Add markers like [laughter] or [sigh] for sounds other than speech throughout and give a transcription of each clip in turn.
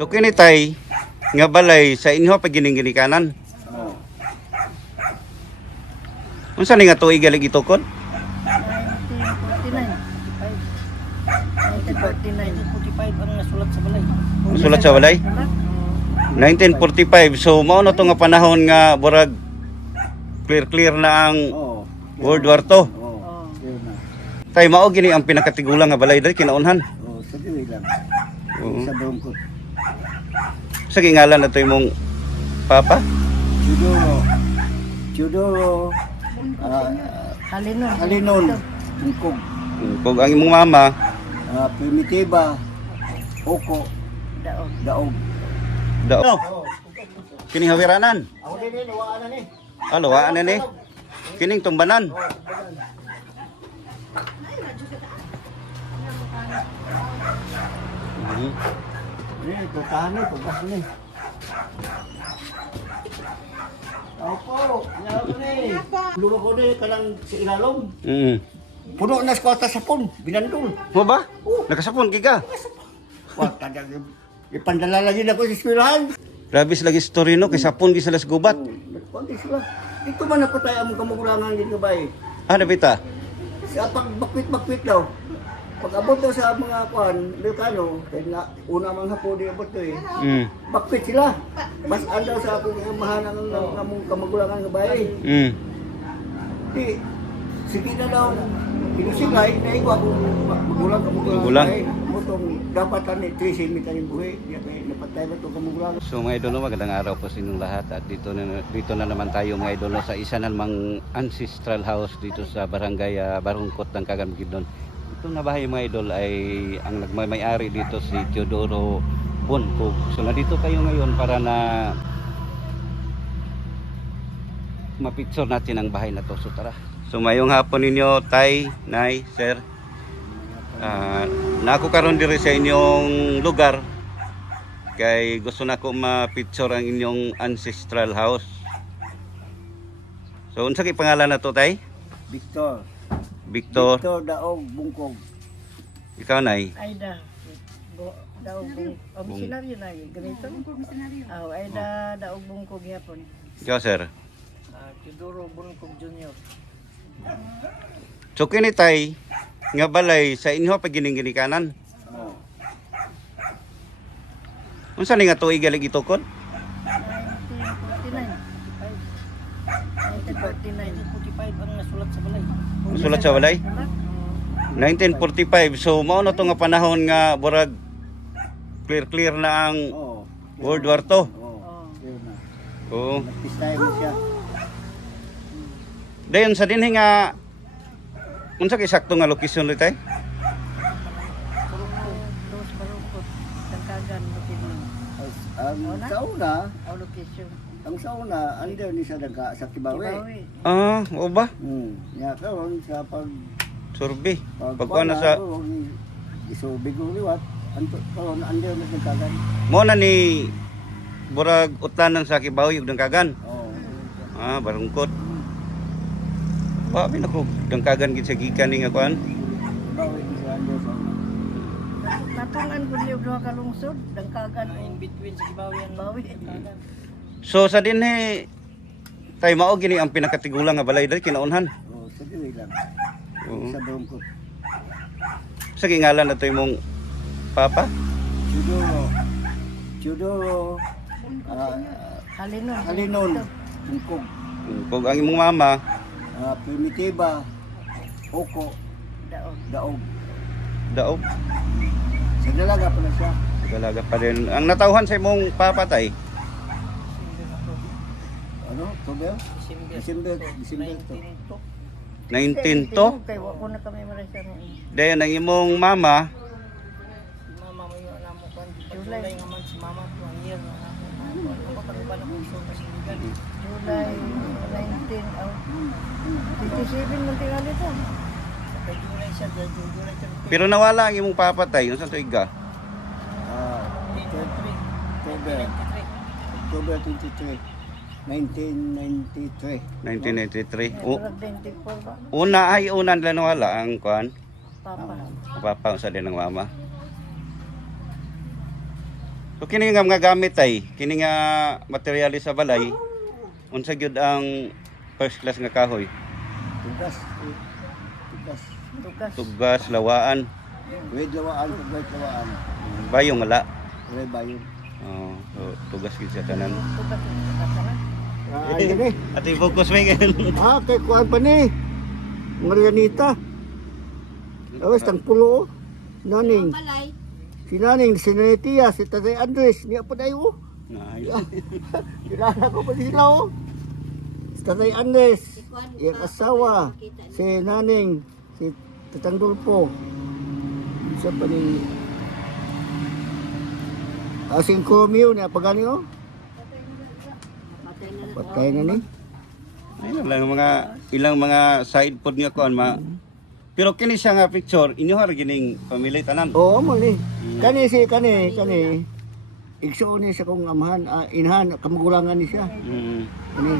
So kini tay nga balay sa inyo pa gining ginikanan. Oo. Unsa ni nga tuig galig itukod? 1949. 1949. 45 ang nasulat sa balay. Sulat sa balay? 1945. So mao na to nga panahon nga burag clear clear na ang. World War II. Oo. Yun na. Tay mao gini ang pinakatigulang nga balay dali kinaunhan. Oo, sa diwi lang. Oo. Sa bangkot. Sa gingalan na to imong papa? Chudoro. Chudoro. Ah, Halinon. Halinon. Bungkog. Kung ang imong mama, Ah, Primitiba. Oko. Daog. Daog. daw. Kini hawiranan. Ako din eh, nawaan na ni. Alo, wa ani ni? Kining tumbanan. Mhm. Eh, tutahan ni, tutahan ni. Opo, yaw ko ni. Luro ko ni, kanang sa ilalom. Mm. Puno na sa kwarta sa pon, binandol. Mo ba? Nakasapon giga. Kwarta na, ipandala lagi na ko sa eskwelahan. Grabe sila story no kay sapon gi sila sa gubat. Nagpandi sila. Dito man napatay ang kamugulangan ka ba eh. Ah, nabita. Sa pagbakwit-bakwit daw. Pag abot sa mga kwan, Ilocano, kaya nga, una mga hapon di abot to eh. Mm. Bakwit sila. Mas andaw sa akong mahanang ng ng kamugulangan nga ba eh. Mm. Di, sige na daw, naiwa akong magulang kamugulangan Magulang. ba eh. Mutong dapat ni 3 mita yung buhay. Napatay ba itong kamugulangan? So mga idolo, magandang araw po sa inyong lahat at dito na, dito na naman tayo mga idolo sa isa namang ancestral house dito sa barangay ah, Barungkot ng Kagamgidon. Ito na bahay mga idol ay ang nagmamay-ari dito si Teodoro Bonco. So nandito kayo ngayon para na mapicture natin ang bahay na to. So tara. So mayong hapon ninyo, Tay, Nay, Sir. Ah, nako karon diri sa inyong lugar kay gusto na ko ma-picture ang inyong ancestral house. So unsa kay pangalan na to tay? Victor. Victor, Victor Daog Bungkog. ikaw nay. Aida. Bo, daog bung. Ang Bung- misenaryo na yun. Ganito? Aw, Aida daog bungkog yapon. Ikaw sir. Ah, Kiduro Bungkog Junior. So kini tay nga balay sa inyo pa gining ginikanan. Oo. Unsa ni nga tuig galig itukod? 1949. 1949. 45 ang nasulat sa balay. Sulat sa walay? Oo. 1945. So mao na to nga panahon nga burag clear clear na ang. World War II. Oo. Oo. Yun na. Oo. Nagpistay mo siya. Dayon sa dinhi nga unsa kay sakto nga location ri tay? Ang sauna, Aw, location. Ang sauna, under ni sa daga sa Kibawe. Kibawi. Ah, o ba? Hmm. Nya karon sa pag Survey. pag Pagkuha na sa isubig ko liwat. Anto karon under na nagkagan. mo na ni burag utlanan sa Kibaw ug dangkagan. Oo. Ah, barungkot. Wa bin ako dangkagan gid sa gikan ni nga kuan. Kibawe ni sa under sauna. Natungan ko niyo duha ka lungsod. Dangkagan. In between sa Kibawi and Bawi. So sa dinhi tay mao gini ang pinakatigulang nga balay dali kinaunhan. Oo, sa diwi lang. Oo. Sa bangkot. Sa gingalan na to imong papa? Chudoro. Chudoro. Ah, Halinon. Halinon. Bungkog. Kung ang imong mama, Ah, Primitiba. Oko. Daog. Daog. daog Sa dalaga pala siya. dalaga pa rin. Ang natawhan sa imong papa tay, Ano? October? December. December to. 19 to. Kay wa ko na kami marasa mo. Dayon ang imong mama, Mama mo yung alam mo kan July nga man si mama to ang year na ako. Ako pa ba na ko so kasi July 19 aw. 27 man tingali to. Sa July siya, sa July pero nawala ang imong papa tay, unsa tuig ka? Ah, October. October 23. 1993. 1993. U- 24 ba? una ay una nila nawala ang kuan. Papa. Papa sa din ng mama. So kini nga mga gamit ay, kini nga materyales sa balay, unsa gyud ang first class nga kahoy? Tugas. Tugas. Tukas. Tugas, lawaan, Wait lawaan, wait lawaan. bayong wala. Wait bayon. Oh, so, tugas gyud sa tanan. Tukas. Ah, gani. Ati focus may Ah, kay kuan pa ni. Marianita. Awas tang pulo. oh. Naning. Si Naning, si Netia, si Tatay Andres, niya pa dayo. Nice. [laughs] Kilala ko pa sila oh. Si Tatay Andres, iyang asawa, si Naning, si Tatang Dulpo. Isa pa ni Asing Komyo niya pagani oh. Patay na ni. Ayun lang mga ilang mga side pod nga kuan ma. Pero kini siya nga picture, inyuhar gining pamilya tanan. Oo mo ni. Kani si kani kani. Igsuon ni sa kong amahan, ah, inahan, kamugulangan ni siya. Mm. Kani.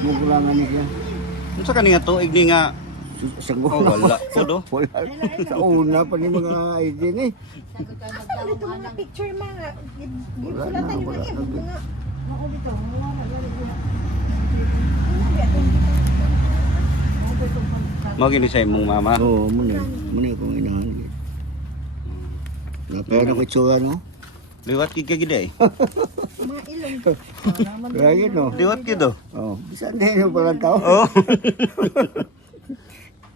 Kamugulangan ni siya. Unsa kani nga tuig ni nga Sa oh, wala [laughs] po do. Sa una pa ni mga ID ni. Ano ito mga picture mga. Wala na, wala na. Mao gini sa imong mama. Oo, muna. Muna kong inahan. Napaya ko itsura no? Liwat kid ka gid ay. Mga ilong. Kaya yun no? Liwat kid do. Oo. Bisan din yung parang tao. [laughs] Oh.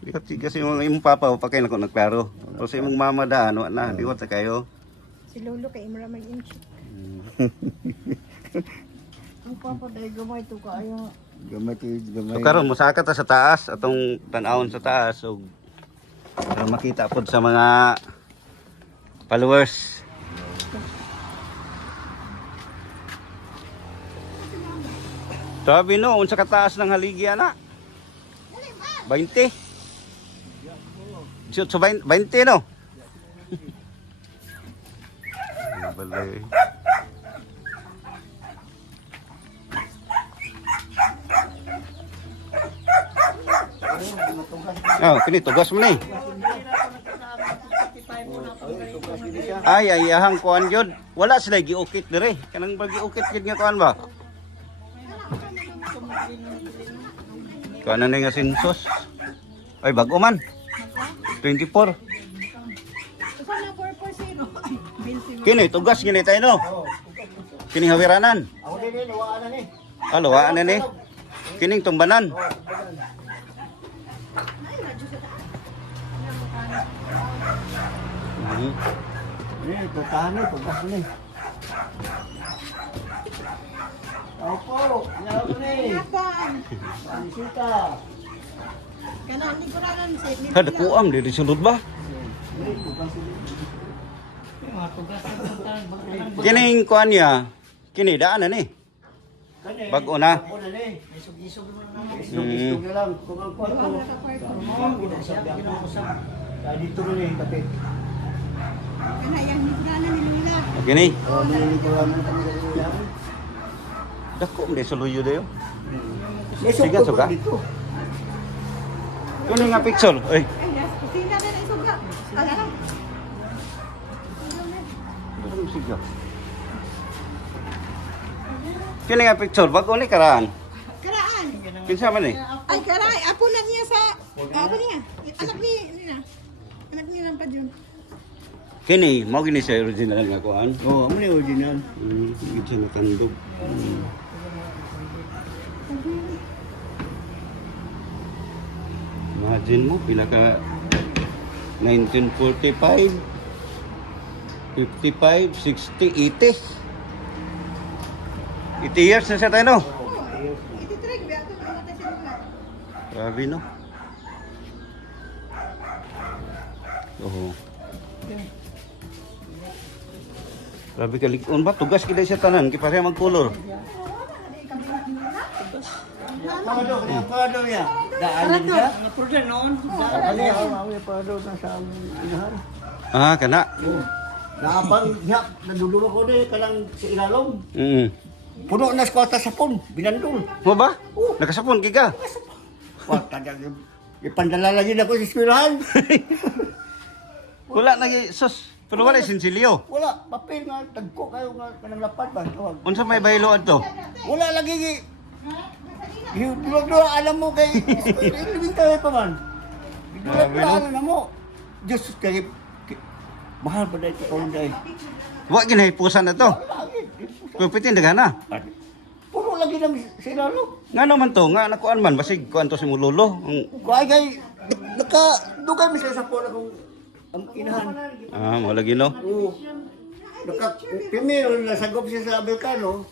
Liwat kid kasi imong imong papa pa kay nako nagklaro. Pero sa imong mama da ano na liwat sa kayo. Si Lolo kay Imra mag-inchik. [laughs] Papa dahil gamay ito kaya. Gamay, gamay. So karon musaka ta sa taas atong tan-awon sa taas so para makita pod sa mga followers. Sabi no, unsa kataas ng haligi ana? 20. So, so 20 no? Balay. Oh, kini tugas mo ni. Ay ay ahang kuan jud. Wala sila giukit dire. Kanang ba giukit gid nga kuan ba? Kuan na nga sinsos. Ay bago man. 24. Kini tugas gini tayo no. Kini hawiranan. Ako din eh, nawaan na ni. Ah, luwaan ni. Kining tumbanan. Mhm. Ni, tutahan ni, tugas ni. Opo, yaw ni. Panisita. Kana ni kuranan si Kada kuam diri sulod ba? Kining kuan niya. Kini daan na ni. Bago na. Bago na ni. Isog-isog na lang. Kung ang kwarto. Dito na ni, kapit. Ni ni nila. Kini. Oh, nila. Dako mo suluyo dayo. Isog Sige, ko suga. dito. Kini nga picture. Lang. sige. Kini nga picture bago ni karaan. Karaan. Kinsa man ni? Ay, karay. Apo na niya sa... Apo niya. Anak ni... Nina. Anak niya lang pa dyan. Kini mo gini sa original nga kuan. Oh, ano yung original? Hmm, gid siya nakandog. Imagine mo, pinaka 1945, 55, 60, 80. 80 years na siya tayo, no? Grabe, no? Oo. Grabe kalikon ba? Tugas kita siya tanan. Kaya pareha mag-color. Pado, kanya pado niya. Daan na niya. Napurda noon. Niya. Ang pado na sa inahan. Ah, kana. Napang niya, nadulungan ko din, kalang sa ilalong. Mm. Puno na sa kwarta sa pon, binandol. Mo ba? Nakasapon, giga. Kwarta niya, ipandala lang yun ako sa eskwelahan. [laughs] Wala na sus. Pero wala sinsilyo. Wala, papel nga, tagko kayo nga, kanang lapad ba, tawag. Unsa may baylo adto? Wala lagi gi. Yung dula alam mo kay Ilibing tayo pa man. Grabe, no? alam na mo. Diyos kay mahal pa dahil ko dahil. Wa ginahipusan na to. Kupitin daga na. Puro lagi lang sila lo. Nga naman to, nga nakuan man basig kuan to si Mulolo. Ang Kuhay kay naka dugay mi sa pula kung ang inahan. ah, mo lagi no. Oo. Naka primero nasagop siya sa Amerikano.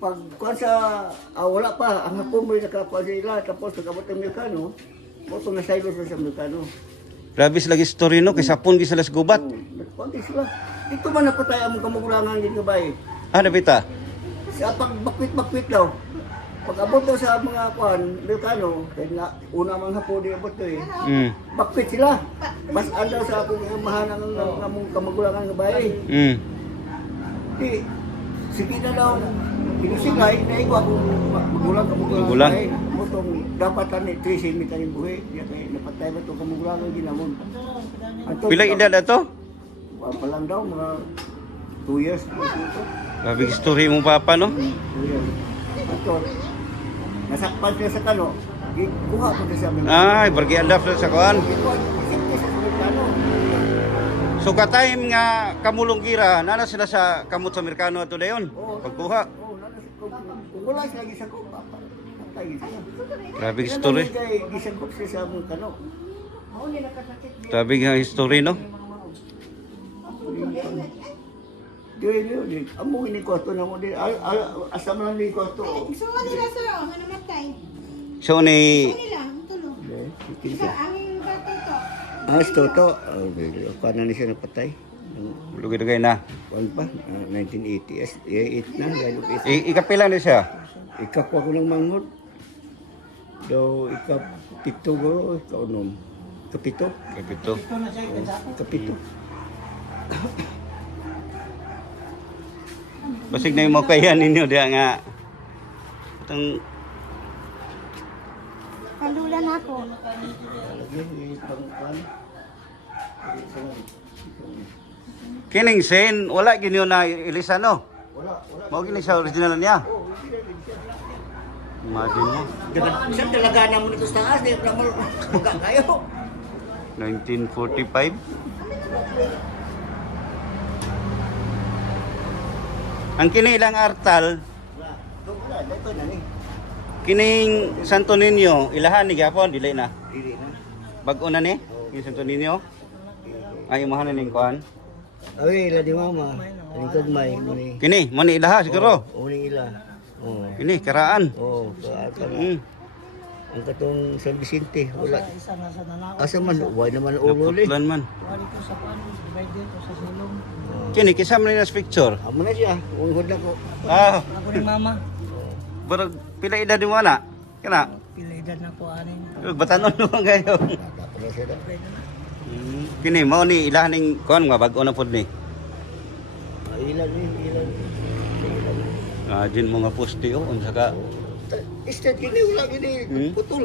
Pag kuha sa ah, wala pa ang hapon mo sa ila tapos nakabot ang Amerikano. Moto na saylo sa Amerikano. Grabe lagi story no kay sapon gi sila sa gubat. Konti sila. Dito man napatay ang kamugulangan din kabay. Ah, napita. Sa pagbakwit-bakwit daw. Pag abot daw sa mga kuan, Amerikano, kaya na, una mang hapon di abot to eh. Mm. Bakwit sila. Mas andaw sa akong imahan ng ng kamugulangan ng bahay. Mm. Di, sige na daw. Kinusigay, naigo akong magulang kamugulangan ng bahay. Mutong dapat ani 3 simi taning buhi. Di kay napatay ba to kamugulangan ginamon. Anto- Pila edad ato? Wa pa lang daw, mga 2 years. Grabe story mo papa no. Ito, nasakpan siya sa kano, kuha ko siya sa Ay, bargi andaf sa kuan. So ka time nga kamulong gira, nana sila sa kamot sa Amerikano ato dayon. Pagkuha. Wala siya lagi sa ko. Grabe story. Kaya gisagop siya sa mong kano. Grabe nga history no. Dili niyo, di. Amo ini ko to na mo di. Asa man ni ko to. Gusto ko nila sa loob, ano namatay? So ni Gusto nila, ang tulog. Di. Sa aming bato to. Ah, sto to. Oh, dili. Kana ni siya napatay. lugay-lugay na. Kuan pa, ah, 1980. S, 8 na, galo is. I ikapila ni siya. Ikap ako ng manghod. Daw ikap pito guro, ikaw nom. Kapito. Kapito. Kapito. Basig na yung mga kaya ninyo diya nga. Itong Palula na ako. kining sen wala ginyo na ilisano. Wala, wala. Mao gini sa original niya. Imagine mo. Sa talaga na mo nito sa taas, di na mo kayo. 1945. Ang kini ilang artal, kining Santo Niño, ilahan ni gapon dili na. Dili na. Bag-o na ni, yung Santo Niño. Ay imahan ning kuan. Awi, ila di mama. Ang kagmay, muni. Kini, mo ni ilaha siguro. Uling ila. Oh. Kini karaan. Oh, kaata na. Mm. Ang katong San Vicente, wala. Isa sa. Asa man, wala naman ulo li. Naputlan man. Wali ko sa pan, divider ko sa silong. Kini kisam na nas picture. Amo na siya, ungod na ko. Ah, Ako ni mama. barag pila edad mo na? Kana. Pila edad na ko anin. Batanon mo [laughs] kayo. Mm. Kini mao ni ilahan ning kuan nga bag-o na pud ni. Ah, Ilan ni, ilan. Ah, din mo nga poste oh, unsa ka. Estate kini, wala kini, Hmm? putol.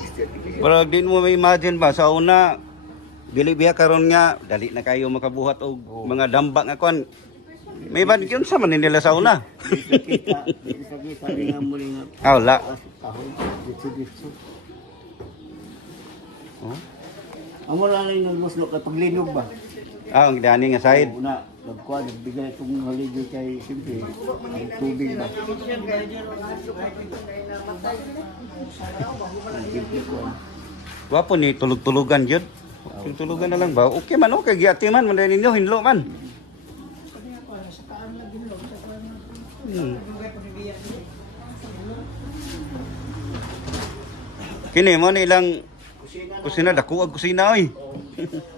Estate kini. Pero din mo may imagine ba sa una dili biya karon nga dali na kayo makabuhat og mga damba nga kon. May ban yun sa man nila sa una. Kita, kita, nga. Ah, wala. Oh. Amo na lang yung muslo kay paglinog ba? Ah, ang dani nga side. Una, nagkuha, nagbigay itong holiday kay siyempre, ang tubig ba? Ko. Wapo ni tulog-tulugan jud. Tulog-tulugan na lang ba? Okay man okay giati man man ninyo hinlo man. Hmm. Kini mo ni ilang kusina dako ang kusina oy. [laughs]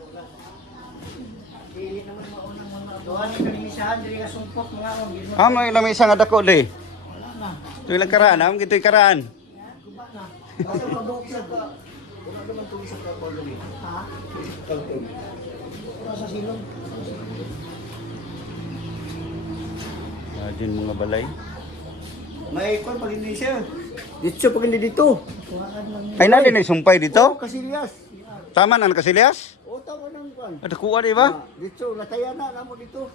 Tuwan ni kanimisahan diri nga sumpok mga on. Gino Ah, may ilang may isa nga dako di. wala na. Ito ilang karaan, am gito'y karaan. Guba na. Basta kabuk sa ka. Wala naman sa dali. Ha? Tag-tag. Wala sa silong. Imagine mga balay. May kwan pag hindi siya. Dito pag hindi dito. Ay na din ay sumpay dito. Kasilias. Tama na ang kasilyas? Tao ng kuan. Ada kuha di ba? Ah, Dito, nataya na namo dito.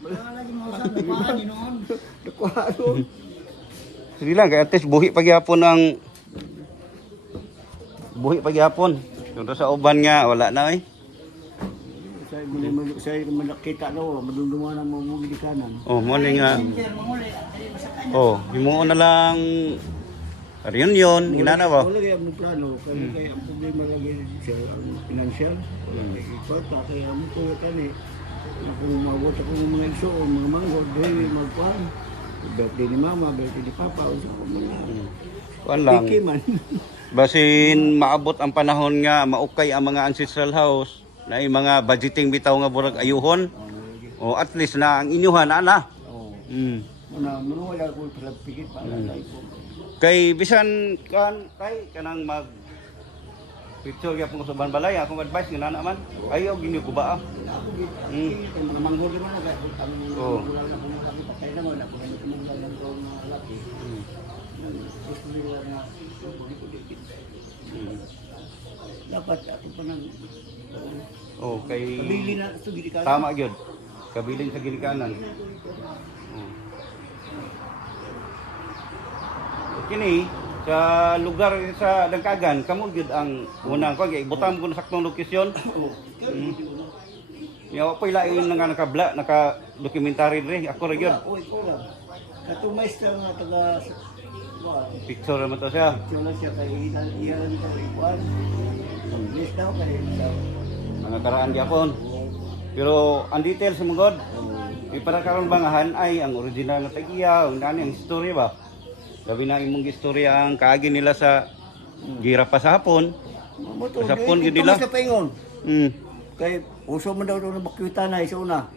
Wala lagi mo sa lupa ni noon. Nakuha ano. Sige lang, kaya at least buhi pagyapon ng buhi pagyapon. Yung sa uban nga, wala na eh. Saya muli mo saya man nakita no, madunduma na mo mo di kanan. Oh, mo ni nga. Oh, himuon na lang reunion, ginana ba? Wala kaya mo plano, kaya kaya ang problema lagi sa ang financial. Wala kaya ipata kaya mo ko kani. Ako mabot ako ng mga iso, mga mango, dili magkuhan. Birthday ni mama, birthday ni papa, usa ko mo na. Kuan lang. Tiki man. [laughs] Basin maabot ang panahon nga maukay ang mga ancestral house na yung mga budgeting bitaw nga burag ayuhon. O at least na ang inyuhan ana. Oh. Mm. Muna, muna wala ko palagpigit para Hmm. mm. ko. Kay bisan kan kay kanang mag picture ya sa ban balay akong advice nga nana man ayo gini ko ba ah. Mm. na na na na na. Mm. Dapat ako pa nang Oh kay pabili na gidi ka. tama gyud. Kabilin sa ginikanan. Oh. Kini sa lugar sa Dangkagan kamo gyud ang unang ko kay ibutang ko na saktong lokasyon. Mm. Ya pa ila yung nga nakabla naka documentary dre ako ra gyud. Lang. Kato maestra nga taga Picture naman to siya. Tiyula siya kay ilan ilan ko ikuan. English daw kay Mga karaan gyapon. Pero ang details mo god, Di para karon bangahan ay ang original na tagiya, ang nani ang istorya ba. Labi na imong istorya ang kaagi nila sa gira pa sa hapon. Mamoto, Sa pon di- gid dito nila. na paingon. Mm. Kay uso man daw na bakyuta na isa una.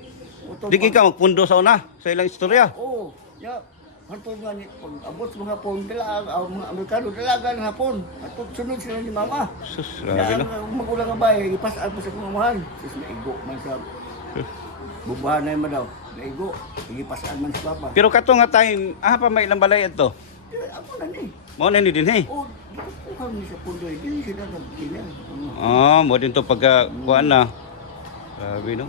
Di ka magpundo sa una sa ilang istorya. Oo. Ya, hantod nga ni pag abot mga hapon dala ang mga Amerikano dalaga ng hapon. At sunod sila ni mama. Sus, grabe no. ang magulang nga bahay, ipasaan po sa kumamahan. Sus, naigo man sa bubahan na yun daw. Naigo, ipasaan man sa papa. Pero kato nga time, ah pa may ilang balay ato. Ako na ni. Mo na ni din hey. Oh, ko kami sa pundoy. Di sila nagpila. Ah, mo din to pagka kuan na. Grabe no.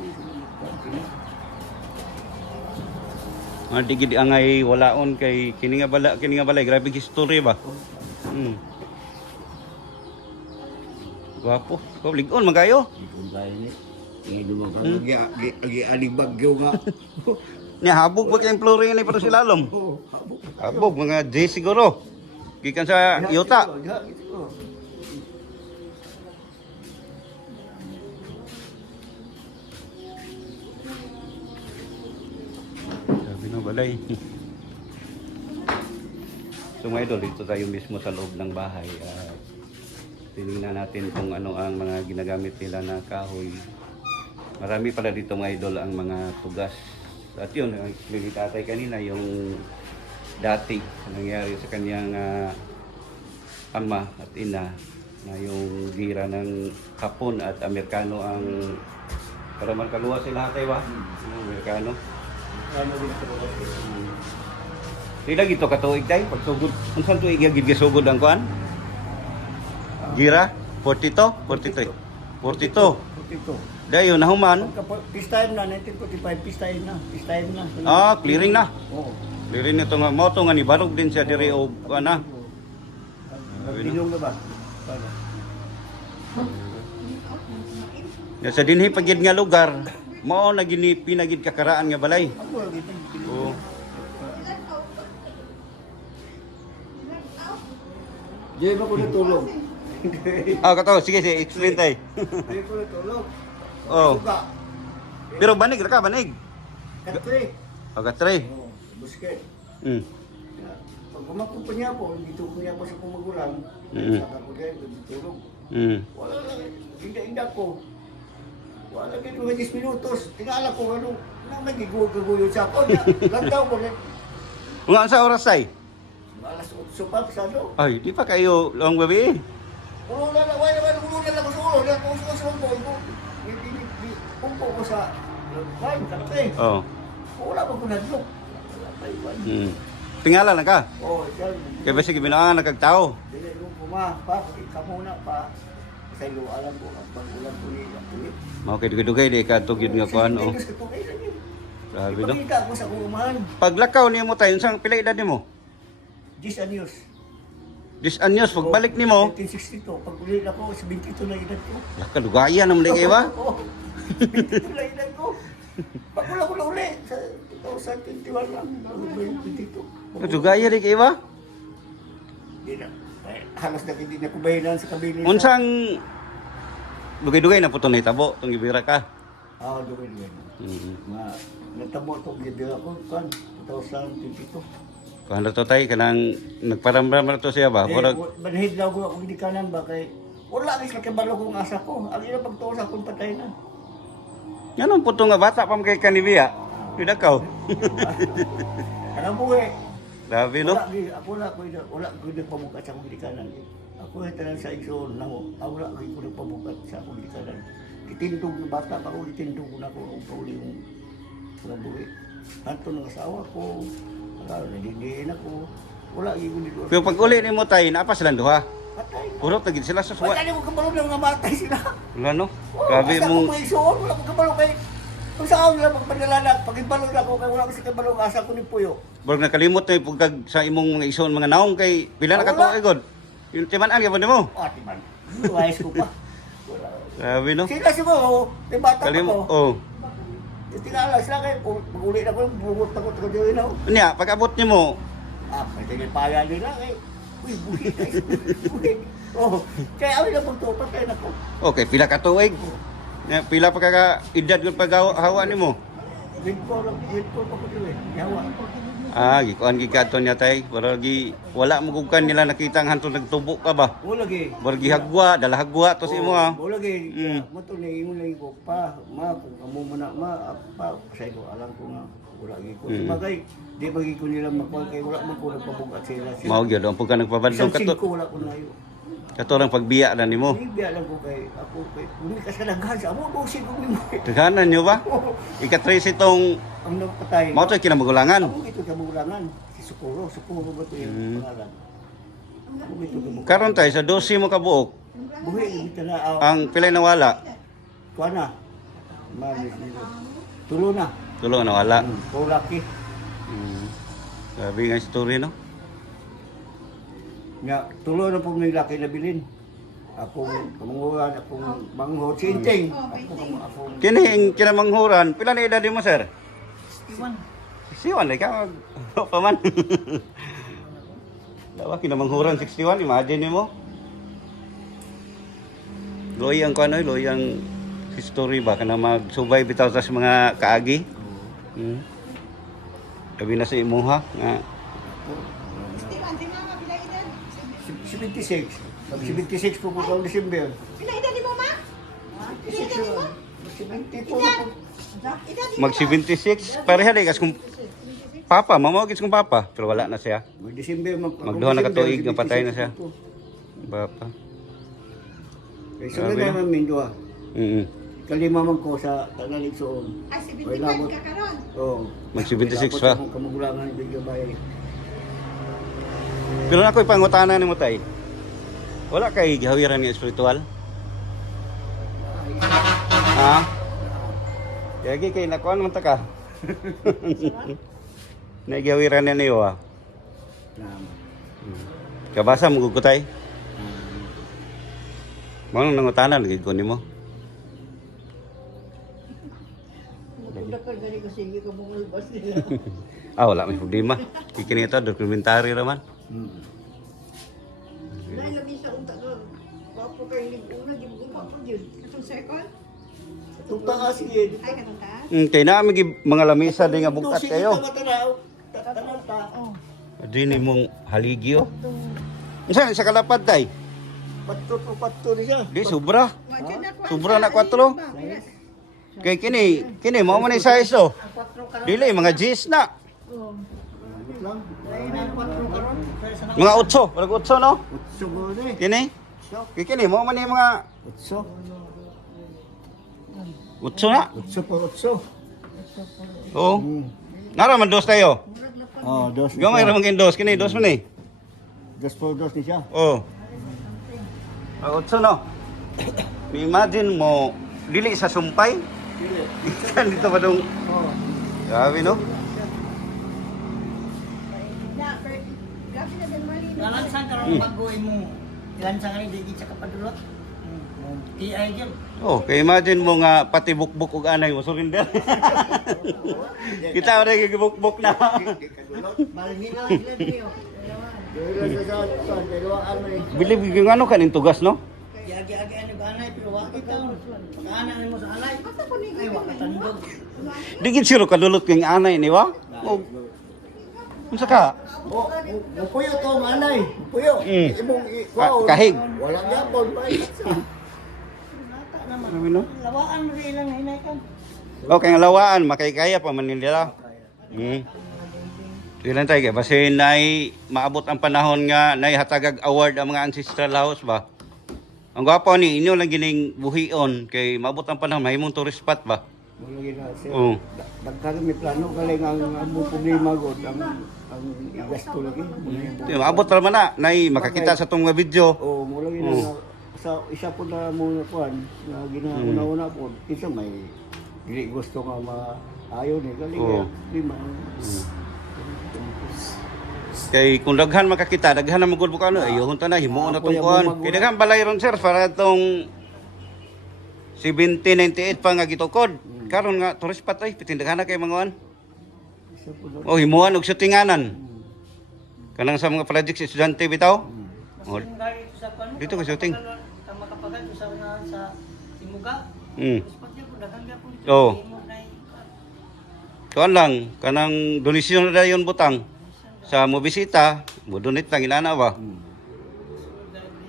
Ah, di gid angay walaon kay kini nga bala kini nga balay grabe history ba. Hmm. Gwapo. Ko ligon man kayo. Kung kaya ni. Ngay dulo ka. Lagi, lagi aling bagyo nga. [laughs] Ni habog ba kay flooring ni pero silalom. Oo, habok. Habog mga J siguro. Gikan sa Yuta. Sabi na balay. so mga idol, dito tayo mismo sa loob ng bahay. at tinignan natin kung ano ang mga ginagamit nila na kahoy. Marami pala dito mga idol ang mga tugas. At yun, ang ni tatay kanina, yung dati ang nangyari sa kanyang ah, ama at ina na yung gira ng Hapon at Amerikano ang para magkaluwa sila hatay ba? Yung Amerikano. Ano ito? Sila gito katuig tay pagsugod. Unsan tuig gid gasugod ang kuan? Gira 42, 43. 42. Ito. Dayo nahuman. Pagka peace time na, 1945, peace time na. Peace time na. Ah, clearing na. Oo. Clearing nito nga moto nga ni barog din siya diri og ana. Bilong na ba? Para. Ya sa dinhi pagid nga lugar, mao na gini pinagid kakaraan nga balay. Ako ito. Oo. Diyan ba ko natulog? Ah, kato, sige, sige, explain tay. Diyan ko natulog. Oh. Suga. Pero banig ra ka, banig. Katre. Aga tre. Oo. Busket. Mm. Pag gumapo pa niya po, dito ko niya po sa kumagulang. Mm. Saka ko din, natulog. Mm. Wala lang, inda-inda ko. Wala din mga 10 minutos. Tingala ko ano, nang nagiguguyo sa ako. Lantaw ko na. Nga sa oras tay? Alas 8 pa, pasado. Ay, di pa kayo long gabi. Ulo na lang, wala naman, ulo na lang ako sa ulo. Dahil kung sa sa ulo, ko, umpo ko sa line, kape. Oh. Wala pa ko nadlok. Wala pa iwan. Mm. Tingala na ka. Oh, yan. Kaya ba sige binangan nagkagtao. Dili nung puma, pa, ikaw muna pa. sa ilo, alam ko, ulan po nila. Mao kay dugay-dugay di ka tugid nga kuan oh. Ko lang. Grabe no. Ipakita ko sa kumahan. Paglakaw nimo tayo unsang pila edad nimo? 10 anyos. Dis anyos pagbalik nimo. 1962. Pag ulit ako, 72 na edad ko. Laka dugayan naman di kay ba? [laughs] Oo. 72 na edad ko. Pag wala ko na uli, sa 2021 lang. Bago ba yung 22? Dugayan di kay ba? Hindi na. Ay, halos na hindi na kubayanan sa kabili. Unsang dugay-dugay na puto na hitabo tong gibira ka. Ah, doon yun. Mm. Na, natabo ito, gibira ko, kan, 2022. Kuan ra to tay kanang nagparamdam ra to siya ba? Eh, Murag wa- banhid daw ko akong kanan ba kay wala kay sa kabalo kong asa ko. Ang ina pagtuo sa akong patay na. Ganun puto nga bata pa kay kanibiya. Pidakaw. Ang [laughs] buhay. Grabe no. Ako wala ko wala ko nagpabukat sa akong kanan. Ako ay tanan sa igsoon namo. Ah, wala ko ko nagpabukat sa akong kanan. Kitindog na bata pa ko kitindog na ko ang pauli yung mga. Anto ng asawa ko. Wala nagdidiin ako. Wala dito. Pero pag uli nimo tay napa silang duha. Patay. Puro tagid sila sa suwa. Wala ni ko kabalo na matay sila. Wala no. Oh, Grabe basta mong kung may isuon, wala ko kabalo kay kung saan nila pagpadala na, pag ibalog na ako, kay wala ko sa kabalo, asa ko ni Puyo. Burag nakalimot na yung pagkag sa imong mga ison mga naong kay pila na Ah, ka wala. to igod. Yung timan-an gyapon nimo. O, ati man, luwayas ko pa. Grabe no. Sila siguro, may bata pa Kalimot. ko. Oh. Yung tinala sila kung mag-uli na ko, bungot ako, taga diyo yun ako. Unya pag abot nimo Ah, may tingin paya nila kay, buhi buhi. Oh, kaya amin na pagtupat kayo na ko. okay pila ka tuig. Nga, Pila pa ka edad gud pag hawa nimo. Windfall, windfall pa ko eh, yawa. Ah, gikuan gi kadto niya tay. Pero gi wala mo gugkan nila nakita ang hantud nagtubo ka ba. Wala gi. Burag gihagwa, dala hagwa to sa imo ah. Wala gi. Mo to ni imo lang ko pa, ma kung amo man na ma pa say ko alam ko nga wala gi ko. Mm. Sabagay, di ba gi ko nila makuha kay wala man ko nagpabugat sila. Mao gyud ang pagka nagpabadlong singko wala ko na yun. Katorang pagbiya na nimo. Hindi alam ko kay ako kay lumikas ka naghan sa amo do sig ko mo. Taghanan nyo ba? Ika-trace itong Ang nagpatay. mao to kinamagulangan. Amo ito kabulangan. Si Sukuro, Sukuro ba to yung Mm. pangalan? Karon tay sa dosi mo kabuok, Buhi ito na ah, ang pilay na wala, kuha na. Nito. Tulo na. tulo na wala. Mm, Kulaki. Mm. Sabi nga story no. Nga, tulo na po may laki na bilin. Akong kamanguran, akong mangho, sinting. Ako, akong, Kini ang kinamanghuran, pila na edad mo sir? Iwan. Siwan na ka mag pa man. [laughs] Dawa kinamanghuran 61, imagine mo. Loy ang kanoy, loy ang history ba kana magsubay bitaw sa mga kaagi. Hmm. Sabi na sa imuha nga Steven, di mama, pila edad? 76. Pag 76 po po taong December. Pila edad ni mama? 76 na. 70 po na po. Edad ni mag 76 pareha di kas kung papa, mamawagis kong papa, pero wala na siya. Mag December, mag Magduha na katuig, napatay na siya. 76 po. Papa. Eh, sunod Grabe, naman Mindua. Mm. Kalima man ko sa Tanaligsoon. Ay, May 75 labot. ka karon. Oo. Mag 76 May pa. labot akong Kamugulangan ng Bigyo Bayay. Pero na ko'y pangutana ni mo tay. Wala kay gihawiran nga espiritual? Ha? Yagi kay nakuan man ta ka. [laughs] Nagihawiran na niyo ah. Kabasa mo gugutay. Mo nang nangutana lagi ko nimo. Ah wala may problema. Kikini ito dokumentary raman. Hmm. Dahil lagi sa unta ka. Papo kayo ni una, di mo pa po yun. Katong circle? Itong taas yun. Ay, katong taas? Mm, kay na may gi- mga lamisa di nga bukat Sige, kayo. tama tanaw. Tanaw ta. Oh. Di ni mong haligyo. Unsa sa kalapad tay? Patto to patto ni siya. Di sobra. Na Sobra na kwatro. Kay kini, kini mo man size oh. Ang kwatro ka Dili mga G's na. Oh. Lang. Dahil na ang kwatro Mga utso, parang utso no? Utso ko ni. Kini. Kay kini mo man mga Utso. utso na. Utso po utso. Oo. Hmm. Nara man dos tayo. Oh, dos. Gamay siya. ra man kin dos kini, dos man ni. Dos po dos ni siya. Oh. Ang utso no. Imagine mo, dili sa sumpay. Dili. [laughs] dito pa dong, Oo. grabe no? Na, per- Grabe na din mali. Lalansan ka rin mag-uwi mo. Lalansan ka rin, di sa kapadulot. TI dyan. Oh, kay imagine mo nga pati bukbuk ug anay mo surrender. [laughs] Kita ora gibukbuk na. Di kadulot. Malingin na lang eh. Bilib ano kanin tugas no? Agi-agi ano ba anay, pero wakit ka. Pagkaanan mo sa anay. Ay, wakit tandog. Di gid siro kadulot kang anay ni wa? Unsa ka? Oh, mupuyo to manay. Mupuyo. Mm. Imong i- Ah, kahig. Wala gyapon pa. Grabe no? Lawaan mo rin ilang hinay ka. Okay, ang lawaan, makaykaya pa man nila. Hmm. Ilan tayo kay basin nay maabot ang panahon nga nay hatagag award ang mga ancestral house ba? Ang gwapo ni inyo lang gining buhion kay maabot ang panahon mahimong tourist spot ba? Wala gina sir. Oo. Dagdag mi plano galing ang ang mo problema gud ang ang igasto lagi. Di, Maabot ra man na nay makakita sa tong mga video. Oh, mo lagi na Oo. sa isa po na mo na kuan na ginauna-una po. Isa may dili gusto nga maayo ni galing Oo. lima. Kay kung daghan makakita, daghan na magud bukano ayo hunta na himuon na tong Kuya, kuan. Kay daghan balay ron sir para tong 1798 pa nga gitukod. Karon nga tourist spot ay pitindaghan na kay mga kuan. Isa po na. Oh, himuan og shootinganan. Kanang sa mga project estudyante bitaw. Oh, sa. Dito ka shooting. Makapagal sa una sa Timuga. mm. Timog na yung- Kuan lang, kanang donasyon na dayon butang sa mo bisita, mo donate lang inana ba.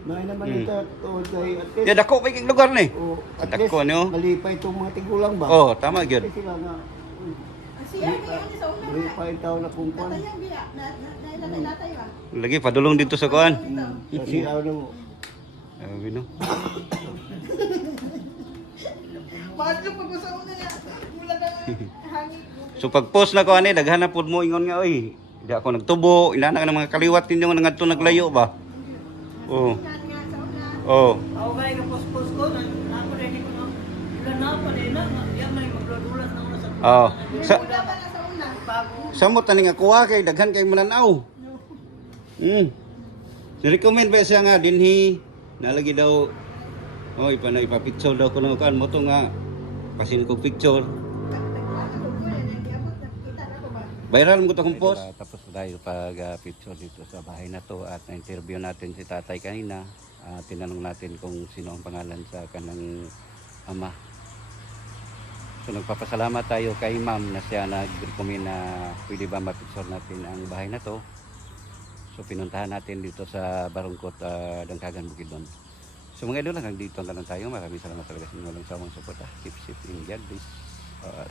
Nay naman Hmm. ito to kay at least. Ya dako pa lugar ni. Oh, at Dako, least no? malipay itong mga tigulang ba? Oh, tama gyud. Kasi sila nga, sa una. malipay tao na. Na- na- ba? Lagi padulong dito sa kuan. Kasi ano mo, Sabi no. [coughs] Mahal yung pag-usaw na niya. Mula na hangin. [laughs] So pag post na ko ani daghan na pud mo ingon nga oy. Di ako nagtubo, inana ka ng mga kaliwat ninyo nga ngadto naglayo ba. Oh. Sa una. Oh. Ako kaya ka post-post ko, na ako rin ko na, ilan na pa na, Oh. Sa. Samot na nga kuha kay daghan kay mananaw. Hmm. Ni-recommend ba siya nga dinhi nalagi daw Oy, pa na ipapicture daw ko ng kan mo to nga pasin ko picture. Nagkakaroon ko yan. Hindi abot. Nakita na ko ba? Viral mo to kung post. tapos tayo pag uh, picture dito sa bahay na to at na-interview natin si tatay kanina. Ah, tinanong natin kung sino ang pangalan sa kanang ama. So nagpapasalamat tayo kay ma'am na siya nag-recommend na pwede ba mapicture natin ang bahay na to. So pinuntahan natin dito sa Barangkot, uh, Dangkagan, Bukidnon. So mga idol, hanggang dito na lang tayo. Maraming salamat talaga sa inyo walang sawang suporta. Keep safe in God. Please. Uh,